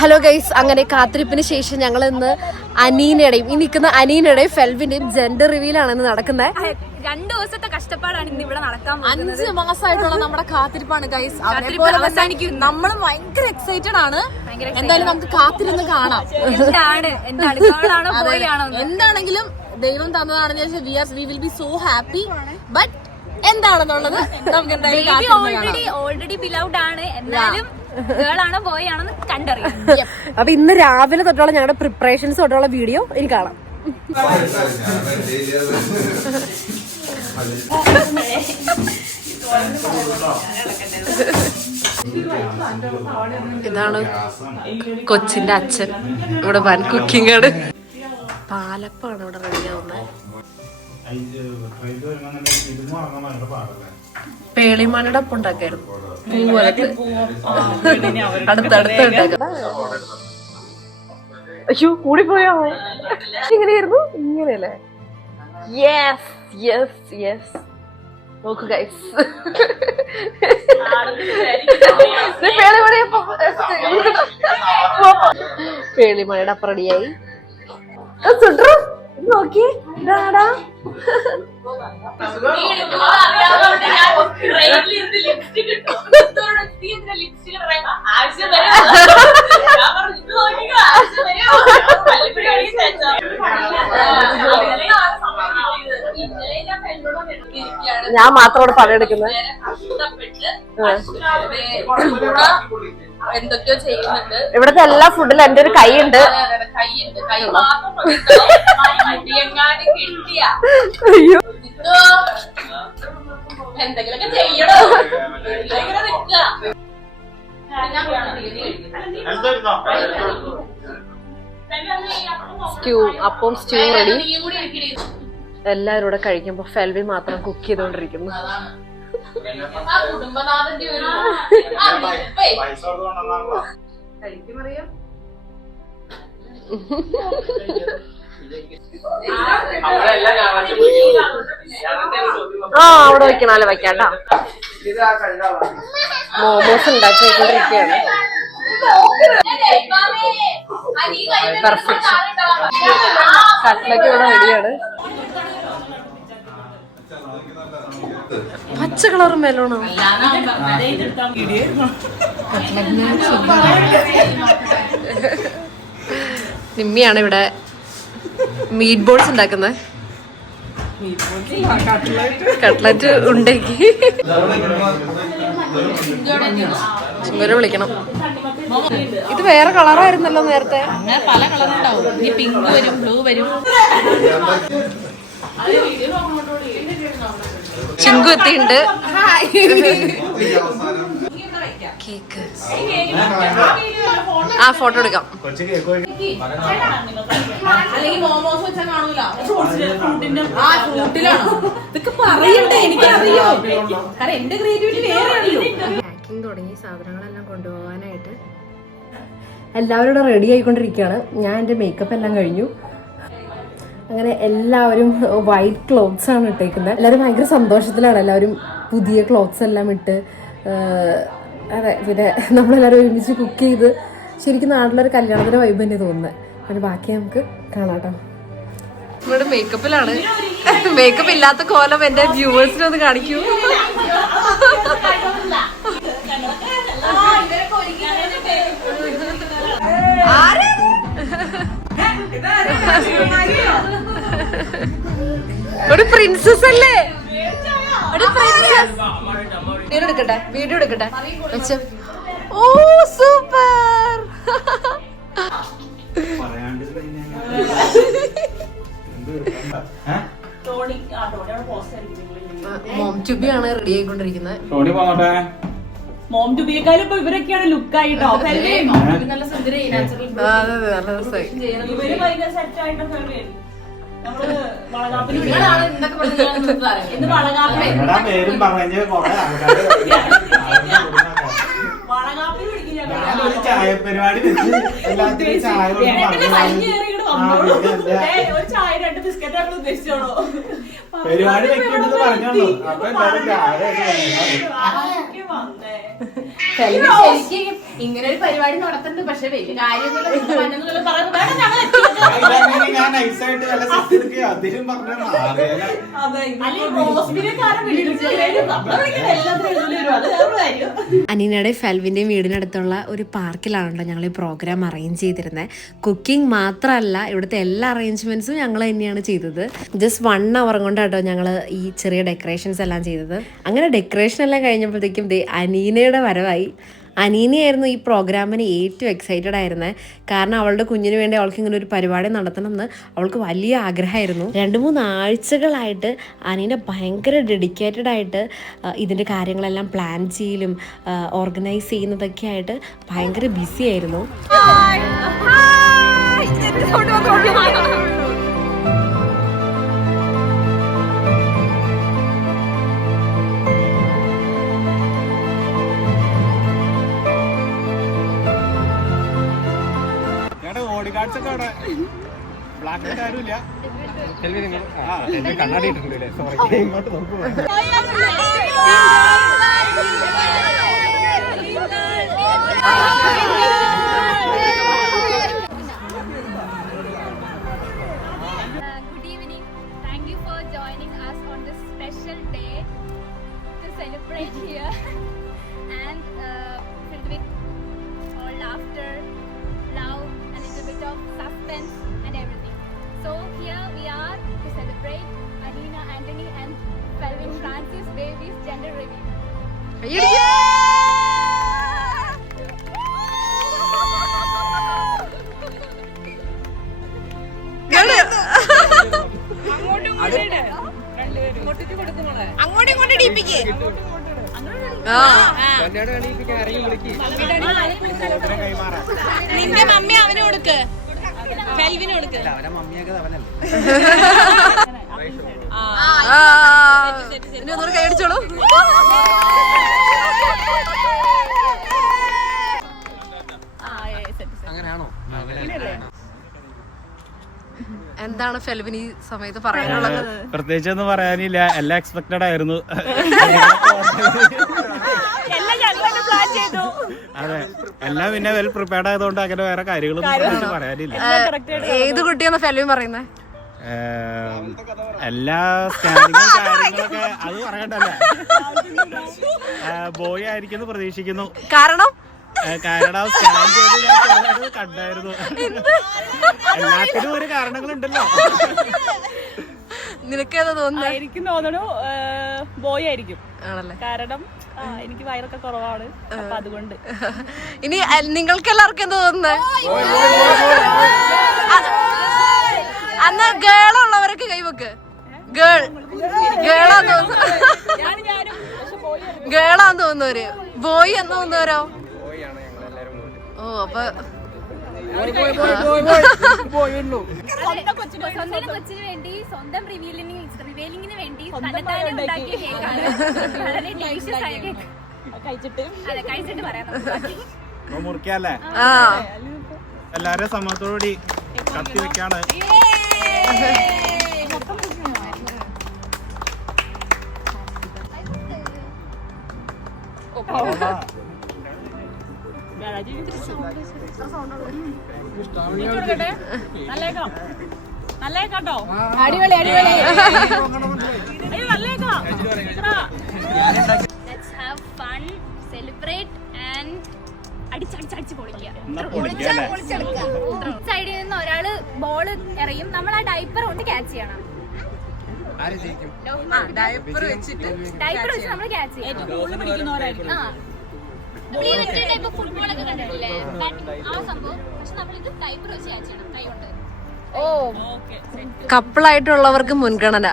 Hello guys, അങ്ങനെ കാത്തിരിപ്പിന് ശേഷം ഞങ്ങൾ ഇന്ന് അനീനയുടെയും ഈ നിൽക്കുന്ന അനീനയുടെയും ഫെൽവിന്റെയും ജെൻഡർ റിവീലാണ് ഇന്ന് നടക്കുന്നത്. 2 ദിവസത്തെ കഷ്ടപ്പാടാണ് ഇന്ന് ഇവിടെ നടക്കാൻ പോകുന്നത്. 5 മാസമായിട്ടുള്ള നമ്മുടെ കാത്തിരിപ്പാണ് ഗൈസ്. നമ്മൾ ഭയങ്കര എക്സൈറ്റഡ് ആണ്. എന്തായാലും നമുക്ക് കാത്തിരുന്ന് കാണാം. എന്താണ് ഗേളാണോ ബോയ് ആണോ എന്താണെങ്കിലും ദൈവം തന്നതാണെന്ന് വെച്ചാൽ we will be so happy. But എന്താണെന്നുള്ളത് നമുക്ക് എന്തായാലും ഓൾറെഡി ബിലൗഡ് ആണ്. എന്നാലും ഗേളാണോ ബോയ് ആണെന്ന് കണ്ടറിയാം. അപ്പൊ ഇന്ന് രാവിലെ തൊട്ടുള്ള ഞങ്ങളുടെ പ്രിപ്പറേഷൻസ് തൊട്ടുള്ള വീഡിയോ ഇനി കാണാം. ഇതാണ് കൊച്ചിന്റെ അച്ഛൻ. ഇവിടെ വൻ കുക്കിംഗ് ആണ്. പാലപ്പാണ് ഇവിടെ റെഡിയാവുന്നത്. പേളിമാനയുടെ ഒപ്പം ഉണ്ടാക്കായിരുന്നു. അടുത്തടുത്ത് ഉണ്ടാക്കാം. അയ്യോ കൂടിപ്പോയോ? ഇങ്ങനെയായിരുന്നു. ഇങ്ങനെയല്ലേ? Yes yes yes. നോക്കൂ ഗൈസ്, പേളിമഴയുടെ അപ്പം റെഡിയായി. നോക്കി ഞാൻ മാത്രം ഇവിടെ പണിയെടുക്കുന്നത്. എന്തൊക്കെയോ ചെയ്യുന്നുണ്ട്. ഇവിടുത്തെ എല്ലാ ഫുഡിലും എന്റെ ഒരു കൈയുണ്ട്. അയ്യോ എന്തെങ്കിലൊക്കെ ചെയ്യണോ? സ്റ്റ്യൂ, അപ്പം സ്റ്റ്യൂ റെഡി. എല്ലാരും കൂടെ കഴിക്കുമ്പോ ഫെൽവി മാത്രം കുക്ക് ചെയ്തോണ്ടിരിക്കുന്നു. അവിടെ വെക്കണല്ലോ, വെക്കാട്ടോ. മോമോസ് ഉണ്ടാക്കിക്കൊണ്ടിരിക്കുകയാണ്. പെർഫെക്റ്റ്. കട്ട്ലറ്റ് ഇവിടെ റെഡിയാണ്. പച്ച കളറും മെലോണോ? നിമ്മിയാണ് ഇവിടെ മീറ്റ് ബോൾസ് ഉണ്ടാക്കുന്നത്. കട്ട്ലറ്റ് ഉണ്ടാക്കി ചിങ്ങര വിളിക്കണം. ഇത് വേറെ കളറായിരുന്നല്ലോ നേരത്തെ. അങ്ങനെ പല കളറുണ്ടാവും. ഈ പിങ്ക് വരും, ബ്ലൂ വരും. ചിങ്കു എത്തിയുണ്ട്. കേക്ക് ഫോട്ടോ എടുക്കാം. അല്ലെങ്കിൽ മോമോസ് വെച്ചാൽ കാണൂല. ഇതൊക്കെ പറയണ്ടേ? എനിക്കറിയോ, കാരണം എന്റെ ക്രിയേറ്റിവിറ്റി വേറെയാണല്ലോ. പാക്കിംഗ് തുടങ്ങി സാധനങ്ങളെല്ലാം കൊണ്ടുപോകാനായിട്ട് എല്ലാവരും ഇവിടെ റെഡി ആയിക്കൊണ്ടിരിക്കുകയാണ്. ഞാൻ എൻ്റെ മേക്കപ്പ് എല്ലാം കഴിഞ്ഞു. അങ്ങനെ എല്ലാവരും വൈറ്റ് ക്ലോത്ത്സ് ആണ് ഇട്ടേക്കുന്നത്. എല്ലാവരും ഭയങ്കര സന്തോഷത്തിലാണ്. എല്ലാവരും പുതിയ ക്ലോത്ത്സ് എല്ലാം ഇട്ട്. അതെ, പിന്നെ നമ്മളെല്ലാവരും ഒരുമിച്ച് കുക്ക് ചെയ്ത് ശരിക്കും നാട്ടിലൊരു കല്യാണത്തിന്റെ വൈബ് തന്നെ തോന്നുന്നത്. പിന്നെ ബാക്കി നമുക്ക് കാണാട്ടോ. ഇവിടെ മേക്കപ്പിലാണ്. മേക്കപ്പ് ഇല്ലാത്ത കോലം എന്റെ വ്യൂവേഴ്സിനൊന്ന് കാണിക്കൂ. ഒരു പ്രിൻസസ് അല്ലേ? വീഡിയോ എടുക്കട്ടെ. ഓ സൂപ്പർ. മോം ട്യൂബി ആണ് റെഡി ആയിക്കൊണ്ടിരിക്കുന്നത്. മോം ടു ബിയേക്കാളും ഇപ്പൊ ഇവരൊക്കെയാണ് ലുക്കായിട്ടോ. നല്ല സുന്ദരി നാച്ചുറൽ. നല്ല രസമായി. ഇവര് ഭയങ്കര സെറ്റ് ആയിട്ടൊക്കെ. ചായ പരിപാടി ഒരു ചായ 2 ബിസ്ക്കറ്റ് ആണ് ഉദ്ദേശിച്ചോളൂ. പരിപാടി വെക്കേണ്ടത് പറഞ്ഞോളൂ. അപ്പൊ എല്ലാവരും ഇങ്ങനെ ഒരു പരിപാടി നടത്തുന്നുണ്ട്, പക്ഷെ വലിയ കാര്യമൊന്നുമില്ല പറയുന്നത് ഞാൻ നൈസായിട്ട് വല്ല സെറ്റ് എടുക്കുകയോ അതിലും പറഞ്ഞാൽ മാറിയല്ല. അനീനയുടെ ഫെൽവിൻ്റെയും വീടിനടുത്തുള്ള ഒരു പാർക്കിലാണല്ലോ ഞങ്ങൾ ഈ പ്രോഗ്രാം അറേഞ്ച് ചെയ്തിരുന്നത്. കുക്കിംഗ് മാത്രമല്ല ഇവിടുത്തെ എല്ലാ അറേഞ്ച്മെൻറ്റ്സും ഞങ്ങൾ തന്നെയാണ് ചെയ്തത്. ജസ്റ്റ് 1 hour കൊണ്ടാട്ടോ ഞങ്ങൾ ഈ ചെറിയ ഡെക്കറേഷൻസ് എല്ലാം ചെയ്തത്. അങ്ങനെ ഡെക്കറേഷൻ എല്ലാം കഴിഞ്ഞപ്പോഴത്തേക്കും അനീനയുടെ വരവായി. അനീനയായിരുന്നു ഈ പ്രോഗ്രാമിന് ഏറ്റവും എക്സൈറ്റഡ് ആയിരുന്നത്. കാരണം അവളുടെ കുഞ്ഞിന് വേണ്ടി അവൾക്ക് ഇങ്ങനെ ഒരു പരിപാടി നടത്തണമെന്ന് അവൾക്ക് വലിയ ആഗ്രഹമായിരുന്നു. 2-3 ആഴ്ചകളായിട്ട് അനീന ഭയങ്കര ഡെഡിക്കേറ്റഡ് ആയിട്ട് ഇതിൻ്റെ കാര്യങ്ങളെല്ലാം പ്ലാൻ ചെയ്യലും ഓർഗനൈസ് ചെയ്യുന്നതൊക്കെ ആയിട്ട് ഭയങ്കര ബിസി ആയിരുന്നു. ബോഡി ഗാർഡ്സ് ഒക്കെ അവിടെ ബ്ലാക്ക് ആയിട്ട് ആരുമില്ല. കണ്ണാടി ഇട്ടിട്ടുണ്ട്. സോറി, ഇങ്ങോട്ട് നോക്കൂ. Good evening. Thank you for joining us on this special day to celebrate here and filled with all laughter, love, and a little bit of suspense and everything. So here we are to celebrate Alina, Anthony and Felvin Francis baby's gender reveal. അങ്ങോട്ടും ഇങ്ങോട്ടും ഡീപ്പിക്ക്. നിന്റെ mummy അവന് കൊടുക്ക്, ഫെൽവിന് കൊടുക്ക്. കൈയടിച്ചോളൂ. എന്താണ് ഫെൽവിൻ ഈ സമയത്ത് പറയാനുള്ളത്? പ്രത്യേകിച്ചൊന്നും പറയാനില്ല, എല്ലാം എക്സ്പെക്റ്റഡ് ആയിരുന്നു. അതെ, എല്ലാം പിന്നെ വെൽ പ്രിപ്പയർഡ് ആയതുകൊണ്ട് അങ്ങനെ വേറെ കാര്യങ്ങളൊന്നും പറയാനില്ല. ഏത് കുട്ടിയാന്ന് ഫെൽവിൻ പറയുന്നത്? എല്ലാ സ്കാനിങ്ങും കാര്യങ്ങളൊക്കെ അത് പറയണ്ടല്ലേ. ബോയ് ആയിരിക്കും പ്രതീക്ഷിക്കുന്നു. കാരണം സ്കാൻ ചെയ്ത് ഞാൻ കണ്ടായിരുന്നു. എല്ലാത്തിനും ഒരു കാരണങ്ങളുണ്ടല്ലോ. നിനക്കേതാ തോന്നുന്നത്? എനിക്ക് തോന്നണു ബോയ് ആയിരിക്കും. ആണല്ലേ? കാരണം എനിക്ക് വയറൊക്കെ കുറവാണ്, അപ്പൊ അതുകൊണ്ട്. ഇനി നിങ്ങൾക്ക് എല്ലാവർക്കും എന്താ തോന്നുന്നത്? അന്ന് ഗേൾ ഉള്ളവരൊക്കെ കൈവെക്ക്. ഗേളാന്ന് തോന്നുന്നു. ഗേളാന്ന് തോന്നുന്നവര്. ബോയ് എന്ന് തോന്നുന്നവരോ? ഓ, അപ്പൊ സ്വന്തം കൊച്ചിന് വേണ്ടി, സ്വന്തം റിവീലിംഗിന് വേണ്ടി തന്നെത്താനെ ഉണ്ടാക്കിയ കേക്കാണ്. വളരെ delicious ആയ കേക്ക്. കഴിച്ചിട്ട് പറയാം. മുറിക്കല്ലേ? എല്ലാരും സമ്മതത്തോടുകൂടി കത്തി വെക്കാണ്. നല്ലേക്കാട്ടോ. അടിപൊളി അടിപൊളി. Let's have fun, celebrate and അടിച്ചടിച്ചടിച്ച് പൊളിക്കുക. സൈഡിൽ നിന്ന് ഒരാള് ബോള് എറിയും, നമ്മൾ ആ ഡൈപ്പർ കൊണ്ട് ക്യാച്ച് ചെയ്യണം. ഡൈപ്പർ വെച്ച് നമ്മൾ ക്യാച്ച് ചെയ്യണം. നമ്മൾ ഈ മറ്റേ ടൈപ്പ് ഫുട്ബോളൊക്കെ കണ്ടിട്ടില്ലേ, ആ സംഭവം. പക്ഷെ നമ്മളിത് ഡൈപ്പർ വെച്ച് ക്യാച്ച് ചെയ്യണം കൈ കൊണ്ട്. ഓ, കപ്പിളായിട്ടുള്ളവർക്ക് മുൻഗണന.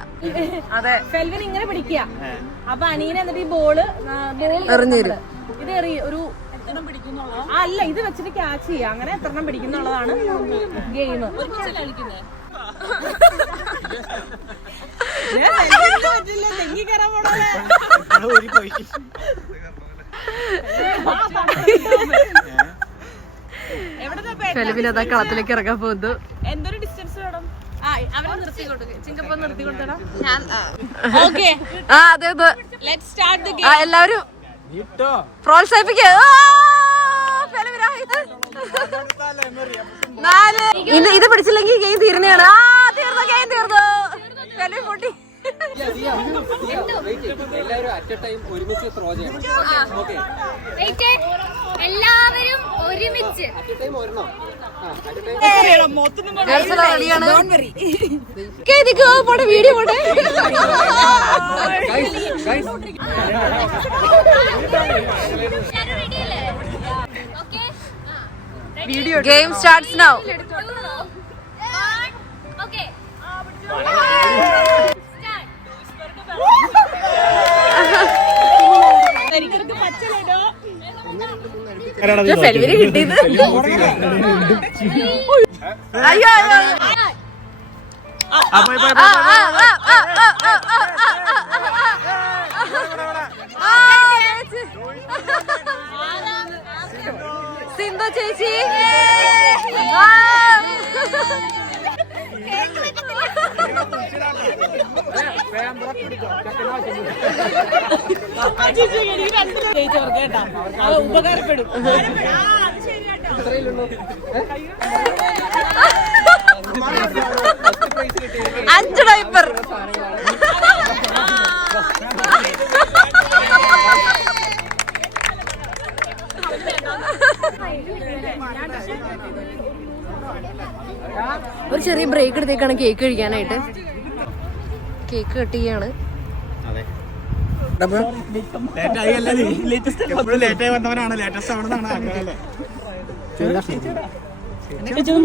അതെ, ഫെൽവിൻ ഇങ്ങനെ പിടിക്കുക. അപ്പൊ അനീന എന്നിട്ട് ഈ ബോള് എറിഞ്ഞുതരും. ഇത് ഒരു അല്ല, ഇത് വെച്ചിട്ട് ക്യാച്ച് ചെയ്യുക. അങ്ങനെ എത്രണ്ണം പിടിക്കുന്നുള്ളതാണ് ഗെയിം. ഫെൽവിൻ അതാ കളത്തിലേക്ക് ഇറങ്ങാൻ പോകുന്നു. എന്തൊരു ഡിസ്റ്റൻസ് വേണം? അവരെ നിർത്തി കൊടുക്കുക. ചിങ്കപ്പം നിർത്തി കൊടുത്തടാ. അതെ അതെ, ലെറ്റ്സ് സ്റ്റാർട്ട് ദി ഗെയിം. എല്ലാവരും പ്രോത്സാഹിപ്പിക്കുക. ഇത് പിടിച്ചില്ലെങ്കിൽ ഗെയിം തീർന്നെയാണ്. തീർന്നു ഗെയിം തീർന്നു. പൊട്ടി. എല്ലാവരും അറ്റ് എ ടൈം ഒരുമിച്ച് ത്രോ ചെയ്യണം. എല്ലാവരും ഒരുമിച്ച് ഒരെണ്ണം വീഡിയോ പോട്ടെ. Video game starts now. Okay സെൽവിന് കിട്ടിയത്. അയ്യോ സിന്ധു ചേച്ചി. ഉപകാരപ്പെടും. അഞ്ച് ഡൈപ്പർ. ഒരു ചെറിയ ബ്രേക്ക് എടുത്തേക്കാണ് കേക്ക് കഴിക്കാനായിട്ട്. കേക്ക് കട്ട് ചെയ്യാണ്.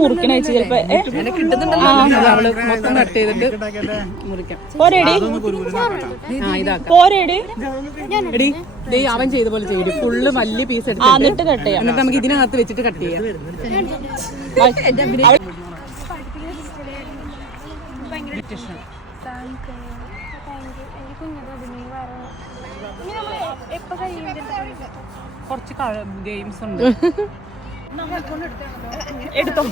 മുറിക്കണ ചിലപ്പോ മൊത്തം കട്ട് ചെയ്തിട്ട് മുറിക്കാം. പോരേടി പോരേടി എടി അവൻ ചെയ്ത പോലെ ചെയ്യും. ഫുള്ള് വലിയ പീസ് എടുത്തിട്ട് കട്ട് ചെയ്യാം. എന്നിട്ട് നമുക്ക് ഇതിനകത്ത് വെച്ചിട്ട് കട്ട് ചെയ്യാം. കുറച്ച് ഗെയിംസ് ഉണ്ട്. എടുത്തോ.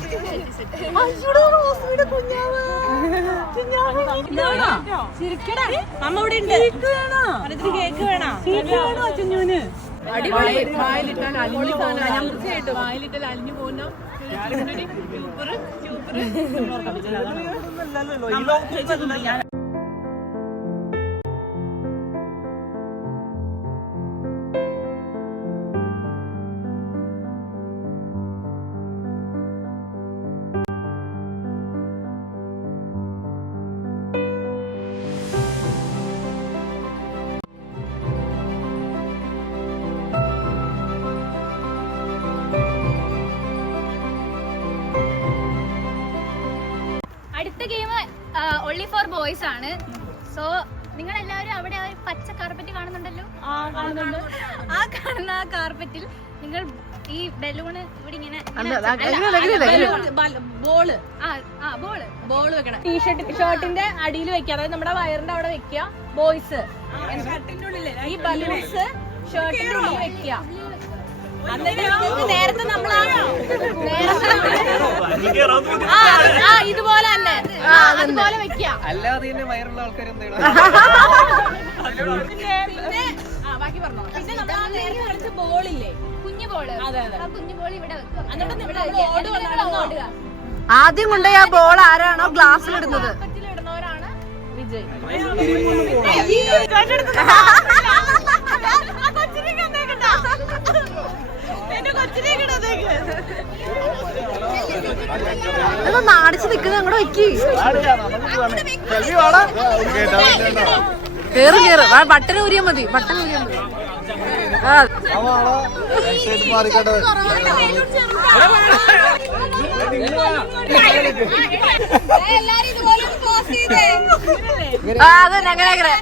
അമ്മ ഇവിടെ ഉണ്ട്. കേക്ക് വേണോ? അടിപൊളി. വായിലിട്ടാൽ അലിഞ്ഞു പോകുന്ന വായിലിട്ടാൽ അലിഞ്ഞു പോകുന്ന അടുത്ത ഗെയിം only for boys ആണ്. സോ നിങ്ങൾ എല്ലാവരും അവിടെ ആ ഒരു പച്ച കാർപ്പറ്റ് കാണുന്നുണ്ടല്ലോ. ആ കാണുന്ന ആ കാർപ്പറ്റിൽ നിങ്ങൾ ഈ ബലൂണ് ഇവിടെ ഇങ്ങനെ ബോള് വെക്കണം. ഷർട്ടിന്റെ അടിയിൽ വെക്കുക. അതായത് നമ്മുടെ വയറിന്റെ അവിടെ വെക്കുക. ബോയ്സ് ഈ ബലൂൺസ് ഷർട്ടിന്റെ ഉള്ളിൽ വെക്കുക. നേരത്തെ നമ്മളാണോ ഇതുപോലെ തന്നെ അതുപോലെ വെക്കുക. അല്ലാതെ വയറുള്ള ആൾക്കാർ ബാക്കി പറഞ്ഞോ. പിന്നെ നമ്മൾ ആ നേരത്തെ കളിച്ച ബോളില്ലേ, കുഞ്ഞു ബോള്. അതെ അതെ, കുഞ്ഞു ബോൾ ഇവിടെ വെക്കുക. എന്നിട്ട് ആദ്യം കൊണ്ടുപോയി ആ ബോൾ ആരാണോ ഗ്ലാസ്സിലിടുന്നത് ഇടുന്നവരാണ് വിജയ്. നാടിച്ച് നിൽക്കുന്നത് അങ്ങോട്ട് വെക്കി. കേറ് കേറ്. ബട്ടൺ ഊരിയാ മതി. ബട്ടൺ ഊരിയാ മതി. അതന്നെ അങ്ങനെ അങ്ങനെ.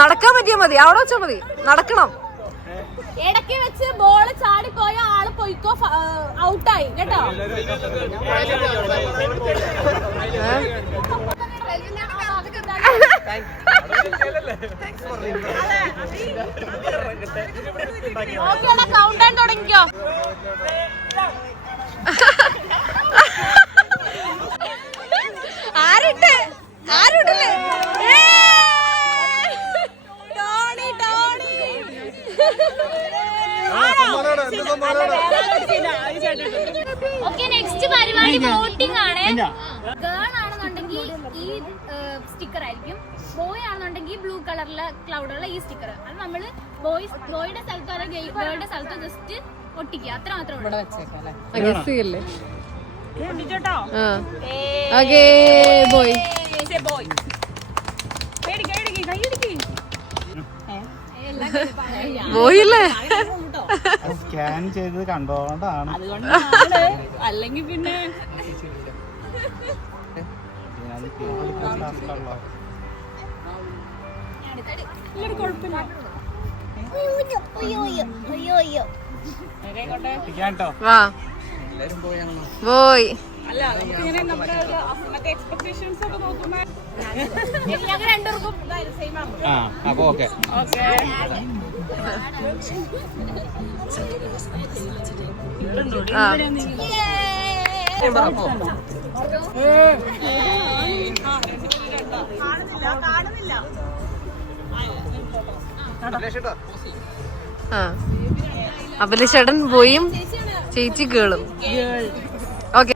നടക്കാൻ പറ്റിയാ മതി. അവിടെ വെച്ചാ മതി. നടക്കണം. ഇടയ്ക്ക് വെച്ച് ബോള് ചാടിപ്പോയ ആള് പോയിക്കോ. ഔട്ടായി കേട്ടോ. കൗണ്ട് ഡൗൺ തുടങ്ങിക്കോ. ആരിട്ട് ആരുണ്ടല്ലേ ടോണി ടോണി ഓക്കെ, നെക്സ്റ്റ് പരിപാടി വോട്ടിംഗ് ആണ്. ഗേൾ ആണെന്നുണ്ടെങ്കിൽ ഈ സ്റ്റിക്കർ ആയിരിക്കും, ബോയ് ആണെന്നുണ്ടെങ്കിൽ ബ്ലൂ കളറിലെ ക്ലൗഡുള്ള ഈ സ്റ്റിക്കർ. അത് നമ്മള് ബോയുടെ സ്ഥലത്തോ അല്ലെങ്കിൽ ഗേളുടെ സ്ഥലത്തോ ജസ്റ്റ് ഒട്ടിക്കുക, അത്ര മാത്രമേ ഉള്ളൂ. പോയില്ലേ? സ്കാൻ ചെയ്ത് കണ്ടോണ്ടാണ്. അല്ലെങ്കിൽ പിന്നെ വാ പോയി. അല്ല നമുക്കിങ്ങനെ നമ്മുടെ മറ്റേ എക്സ്പെക്ടേഷൻസ് ഒക്കെ നോക്കുമ്പോ ഞങ്ങൾ രണ്ടുപേർക്കും സെയിം ആണ്. അപ്പൊ ഓക്കെ. അഭിലേഷേട്ടൻ പോയും ചേച്ചി കേളും. ഓക്കെ.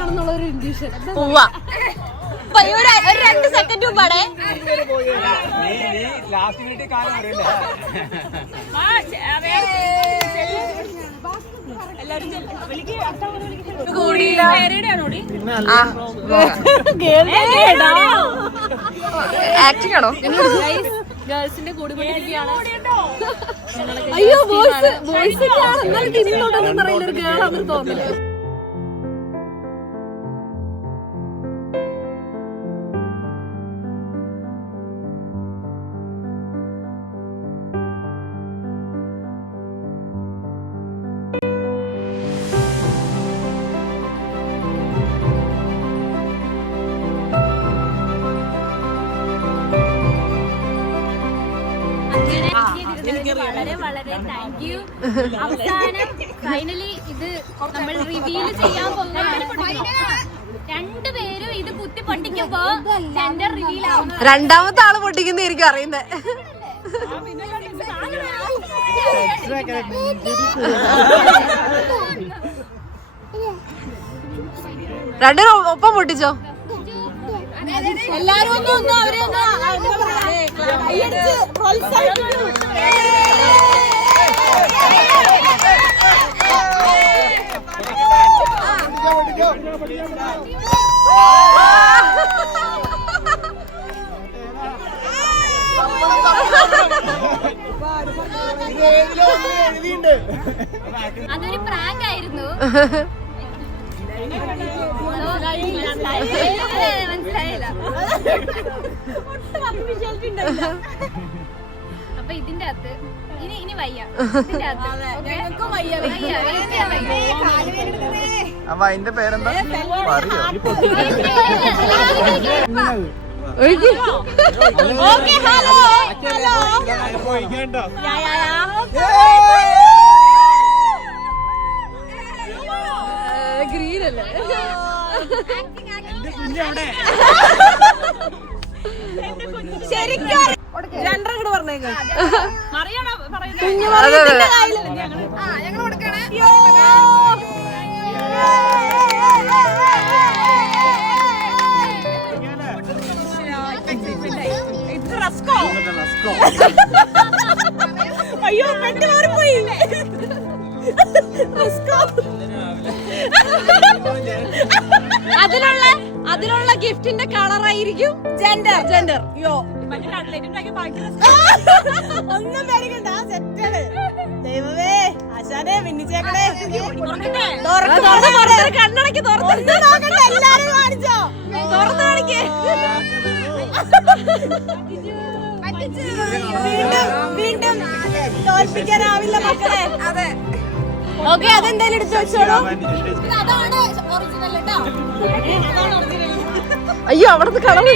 ആണെന്നുള്ളൊരു ഇൻഡ്യൂഷൻ പോവാ. ഒരു 2 സെക്കൻഡ് മുമ്പാടേ ലാസ്റ്റ് മിനിറ്റ് കാലം അറിയില്ല. ആക്ടിങ് ആണോ? ഗേൾസിന്റെ കൂടി കൊണ്ടിരിക്കുകയാണ്. അയ്യോ ബോയ്സ് ബോയ്സ് എന്നാലും ടീമിലോട്ടൊന്നും അറിയില്ല, ഒരു ഗേളാണെന്ന് തോന്നില്ല. വളരെ വളരെ താങ്ക് യു. അവസാനം ഫൈനലി ഇത് നമ്മൾ റിവീൽ ചെയ്യാൻ പോകുന്നതാണ്. രണ്ടുപേരും ഇത് കുത്തി പൊട്ടിക്കുമ്പോ ജെൻഡർ റിവീൽ ആവും. രണ്ടാമത്തെ ആള് പൊട്ടിക്കുന്ന എനിക്ക് അറിയുന്നേ. രണ്ടുപേരും ഒപ്പം പൊട്ടിച്ചോ? എല്ലാരും ഒന്ന് അവരെ അതൊരു പ്രാങ്ക് ആയിരുന്നു. മനസ്സിലായില്ല. അപ്പൊ ഇതിന്റെ അകത്ത് ഇനി വയ്യ, ഇതിന്റെ അകത്ത് വയ്യ. അപ്പൊ അതിന്റെ പേരെന്താ പറയോ? ഓക്കെ. ഹലോ ഹലോ ഗ്രീൻ അല്ലേ? ശരിക്കും രണ്ടരങ്ങോട് പറഞ്ഞേക്കാം. അറിയണോ പറയുന്നത്? ഞങ്ങൾ കൊടുക്കണേ. ഇത് റസ്കോ. അയ്യോ പെട്ട് മാറിപ്പോയി. അതിനുള്ള ഗിഫ്റ്റ് ഗിഫ്റ്റിന്റെ കളറായിരിക്കും ജെൻഡർ ജെൻഡർ യോ ഒന്നും പേടിക്കണ്ട സെറ്റാണ് ദൈവമേ ആശാനെ മിന്നിച്ചേക്കണേ കണ്ണടക്കി തുറന്നു നോക്കണ്ട എല്ലാരും കാണിച്ചോ തുറന്നു കാണിക്കേ വീണ്ടും തോൽപ്പിക്കാനാവില്ല മക്കളെ അതെ ഓക്കെ അതെന്തായാലും എടുത്തു വെച്ചോളൂ അയ്യോ അവിടുന്ന് കളവ്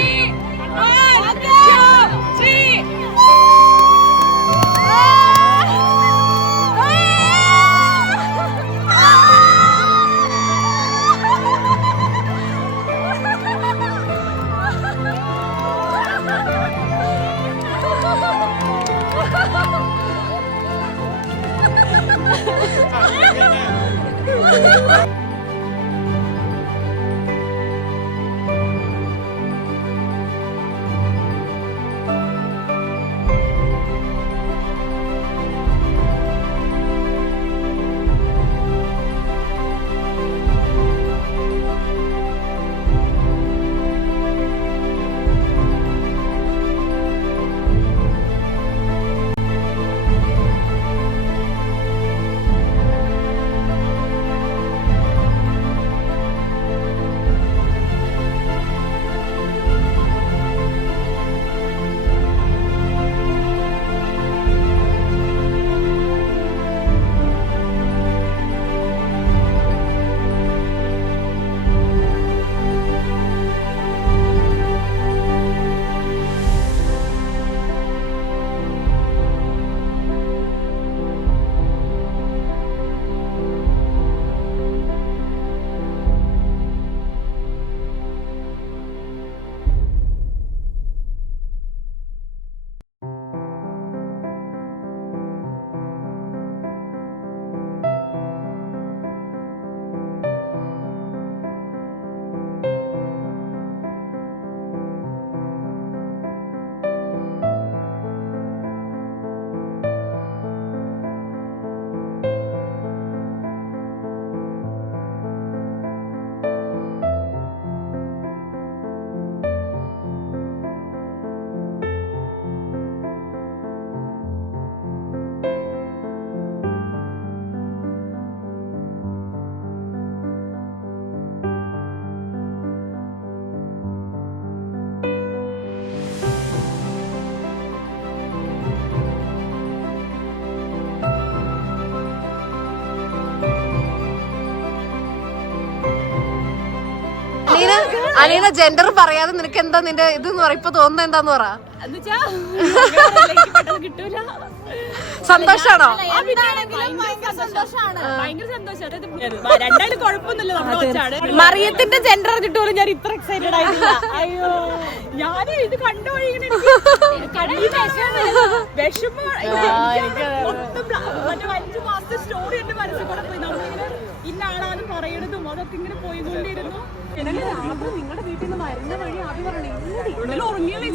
അലീന ജെൻഡർ പറയാതെ നിനക്ക് എന്താ നിന്റെ ഇത് ഇപ്പൊ തോന്നുന്നത് എന്താന്ന് പറ സന്തോഷാണോ രണ്ടായാലും കുഴപ്പമൊന്നുമില്ല മറിയത്തിന്റെ ജെൻഡർ അറിഞ്ഞിട്ട് പോലും ഞാൻ ഇത്ര എക്സൈറ്റഡ് ആയിട്ടില്ല അയ്യോ ഞാൻ ഇത് കണ്ടു വിഷമം മറ്റേ 5 മാസത്തെ സ്റ്റോറി എന്റെ മനസ്സിൽ കൂടെ പോയി നമ്മളിങ്ങനെ ഇന്ന ആളാണ് പറയണതും അതൊക്കെ ഇങ്ങനെ പോയിക്കൊണ്ടിരുന്നു നിങ്ങളുടെ വീട്ടിൽ നിന്ന് വരുന്ന വഴി ആദ്യം പറയണേ ഇന്നലെ ഉറങ്ങിയെന്ന്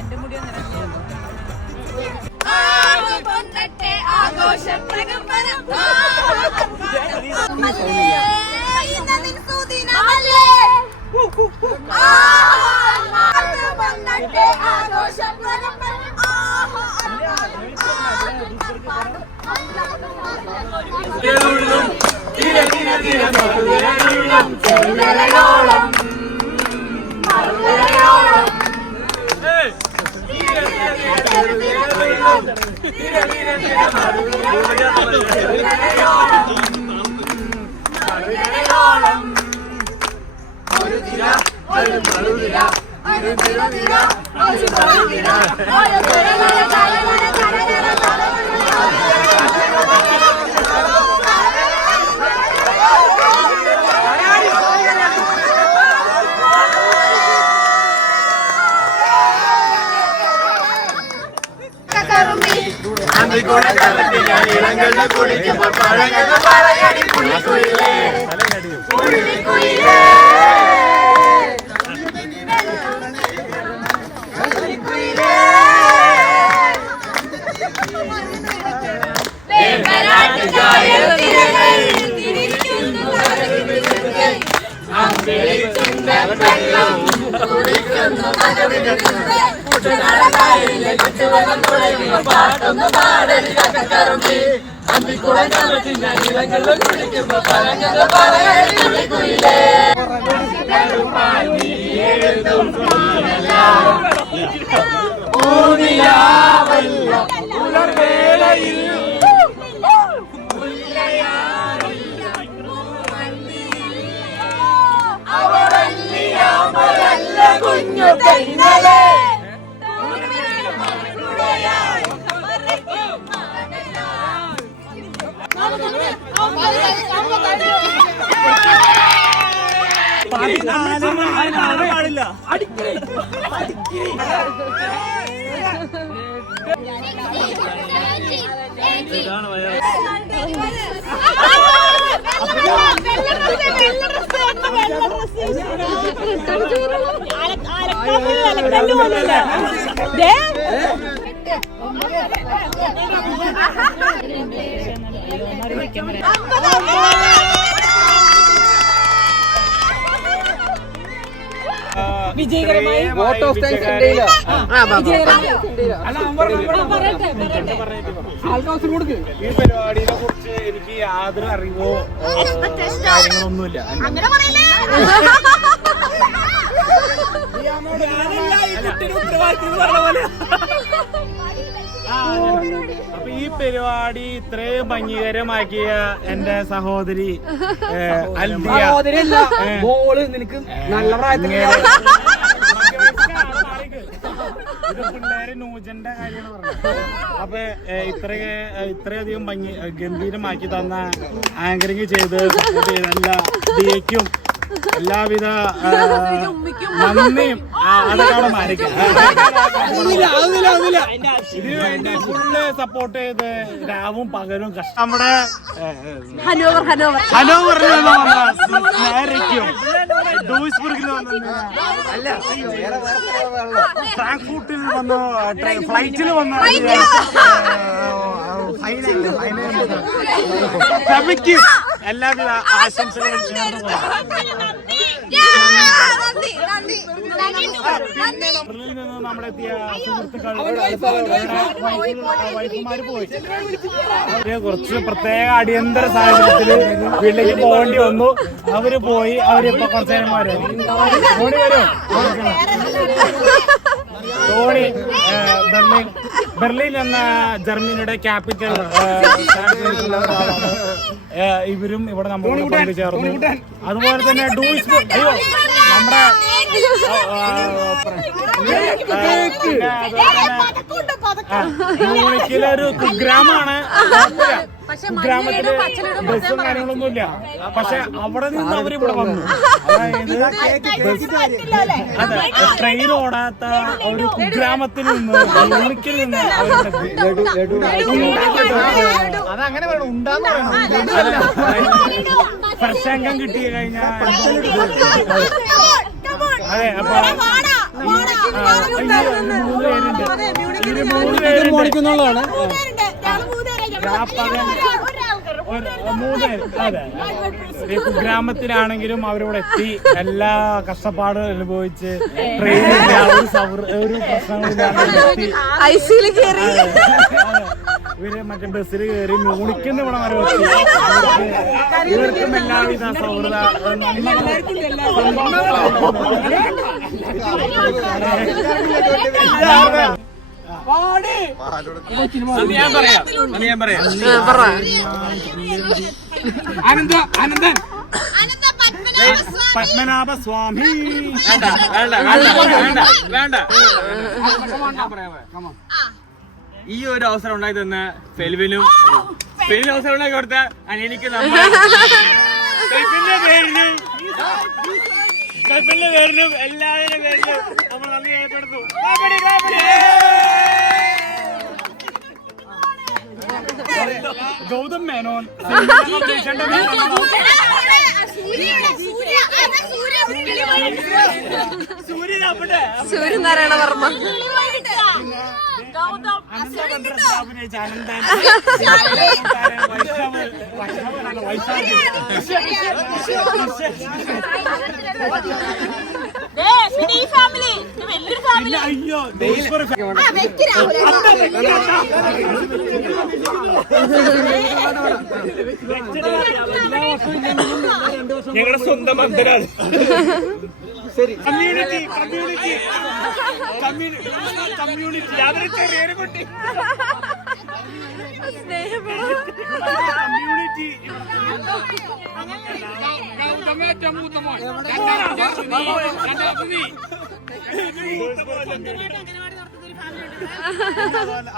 എന്റെ മുടി ും കുഞ്ഞു തെന്നലേ പാടില്ല. വിജയകരമായി വോട്ട് ഓഫ് താങ്ക്സ് ഇന്ത്യയില ഈ പരിപാടിയെ കുറിച്ച് എനിക്ക് യാതൊരു അറിവോ കാര്യങ്ങളൊന്നുമില്ല. അങ്ങനെ പറയല്ലേ. അപ്പൊ ഈ പരിപാടി ഇത്രയും ഭംഗികരമാക്കിയ എന്റെ സഹോദരി അൽദിയ, നിനക്ക് നല്ല പ്രായത്തിൽ ഇത് പിള്ളേര് നൂജന്റെ കാര്യമാണ് പറഞ്ഞത്. അപ്പൊ ഇത്രയധികം ഗംഭീരമാക്കി തന്ന ആങ്കറിങ് ചെയ്ത് എല്ലാ ദിയയ്ക്കും എല്ലാവിധ നന്ദിയും അതൊക്കെ മാറിക്കാം. ഇതിനു വേണ്ടി ഫുള്ള് സപ്പോർട്ട് ചെയ്ത് രാവും പകലും കഷ്ടം നമ്മുടെ ഹനോവറിൽ നിന്ന് വന്ന സ്നേഹയ്ക്കും ഡൂയിസ്ബർഗിൽ ഫ്രാങ്ക്ഫൂട്ടിൽ വന്ന ഫ്ലൈറ്റിൽ വന്ന സഭയ്ക്കും എല്ലാവിധ ആശംസകളും ചേർന്ന് നിന്ന് നമ്മളെത്തിയ സുഹൃത്തുക്കൾ വൈഫുമാര് പോയി. അവര് കുറച്ച് പ്രത്യേക അടിയന്തര സാഹചര്യത്തില് വീട്ടിലേക്ക് പോകേണ്ടി വന്നു. അവര് പോയി. അവരിപ്പോ കുറച്ചു നേരം ടോണി വരും. ടോണി ബെർലിൻ എന്ന ജർമ്മനിയുടെ ക്യാപിറ്റൽ ഇവരും ഇവിടെ നമ്മൾ പങ്കുചേർന്നു. അതുപോലെ തന്നെ നമ്മുടെ യൂണിക്കിലൊരു കുഗ്രാമാണ്. കുഗ്രാമത്തില് ബസ്സും കാര്യങ്ങളൊന്നുമില്ല. പക്ഷെ അവിടെ നിന്ന് അവരിവിടെ വന്നു. അതായത് അതെ, ട്രെയിൻ ഓടാത്ത ഒരു കുഗ്രാമത്തിൽ നിന്ന് യൂണിക്കിൽ നിന്ന് അതങ്ങനെ വേണം ഉണ്ടാന്ന് പറയണം. പ്രസംഗം കിട്ടിയ കഴിഞ്ഞാൽ അതെ. അപ്പൊ 3 പേരുണ്ട്. അതെ, ഈ കുഗ്രാമത്തിലാണെങ്കിലും അവരിവിടെ എത്തി എല്ലാ കഷ്ടപ്പാടും അനുഭവിച്ച് ട്രെയിനില്ല ഒരു പ്രശ്നങ്ങളില്ലാതെ ഇവര് മറ്റേ ബസ്സിൽ കയറി മ്യൂണിക്കിന്ന് ഇവിടെ വരെ എത്തി. ഇവർക്കും എല്ലാവിധ സൗഹൃദ ഞാൻ പറയാം. അനന്തൻ പത്മനാഭ സ്വാമി വേണ്ട. ഈ ഒരു അവസരം ഉണ്ടായി തന്ന ഫെൽവിനും അവസരം ഉണ്ടാക്കി കൊടുത്ത അനിയനിക്ക് പേരിലും എല്ലാവരുടെ പേരിലും നമ്മൾ നന്ദി രേഖപ്പെടുത്തു. ഗൗതം മേനോൻ സൂര്യനാരായണ വർമ്മ അനന്തഭദ്ര അഭിനയിച്ച അനന്തൻ അയ്യോ ഞങ്ങളുടെ സ്വന്തം അന്തരാണ്. കമ്മ്യൂണിറ്റി കമ്മ്യൂണിറ്റി കമ്മ്യൂണിറ്റി അതൊരു ചെറിയൊരു കുട്ടി കമ്മ്യൂണിറ്റി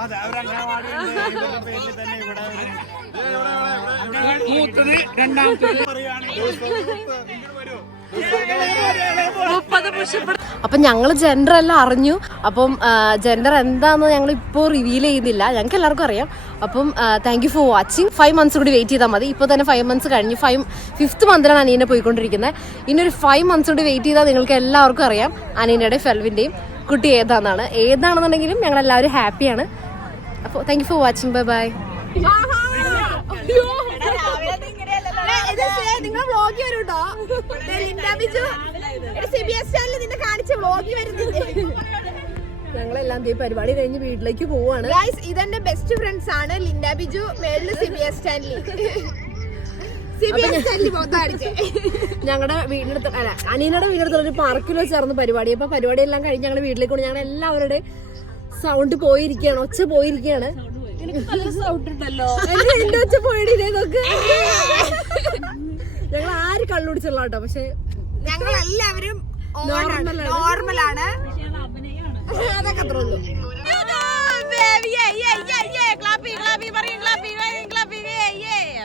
അതെ അവരങ്ങാടി പേരിൽ തന്നെ ഇവിടെ മൂത്തത് രണ്ടാമത്തത് അപ്പം ഞങ്ങൾ ജെൻഡർ എല്ലാം അറിഞ്ഞു. അപ്പം ജെൻഡർ എന്താണെന്ന് ഞങ്ങൾ ഇപ്പോൾ റിവീൽ ചെയ്യുന്നില്ല, ഞങ്ങൾക്ക് എല്ലാവർക്കും അറിയാം. അപ്പം thank you for watching. 5 months കൂടി വെയിറ്റ് ചെയ്താൽ മതി. ഇപ്പോൾ തന്നെ 5 months കഴിഞ്ഞു. 5th monthലാണ് അനീനെ പോയിക്കൊണ്ടിരിക്കുന്നത്. ഇനി ഒരു 5 months കൂടി വെയിറ്റ് ചെയ്താൽ നിങ്ങൾക്ക് എല്ലാവർക്കും അറിയാം അനീനയുടെയും ഫെൽവിൻ്റെയും കുട്ടി ഏതാണെന്നുണ്ടെങ്കിലും ഞങ്ങൾ എല്ലാവരും ഹാപ്പിയാണ്. അപ്പോൾ thank you for watching. Bye bye. നിങ്ങൾ വ്ളോഗ് വരൂട്ടോ. CBS ചാനലിൽ നിന്നെ കാണിച്ച വ്ളോഗ് വരുന്നില്ലേ? ഞങ്ങളെല്ലാം പരിപാടി കഴിഞ്ഞ് വീട്ടിലേക്ക് പോവാണ്. ഗൈസ്, ഇതെന്റെ ബെസ്റ്റ് ഫ്രണ്ട്സ് ആണ്. ലിൻഡ ബിജു മേളില് CBS ചാനലിൽ മൊത്തം അടിച്ചേ. ഞങ്ങളുടെ വീടിനടുത്ത് അല്ല അനീനയുടെ വീടിനടുത്തുള്ള ഒരു പാർക്കിൽ വെച്ചായിരുന്നു പരിപാടി. അപ്പൊ പരിപാടിയെല്ലാം കഴിഞ്ഞ് ഞങ്ങളുടെ വീട്ടിലേക്ക് കൊണ്ട് ഞങ്ങൾ എല്ലാവരുടെ സൗണ്ട് പോയിരിക്കുകയാണ്, ഒച്ച പോയിരിക്കുകയാണ്. എന്റെ ഒച്ച പോയിടേ നോക്ക്. ഞങ്ങൾ ആര് കള്ളുപിടിച്ചുള്ള കേട്ടോ, പക്ഷെ ഞങ്ങൾ എല്ലാവരും നോർമലാണ്. അതൊക്കെ അത്ര ഉള്ളൂ.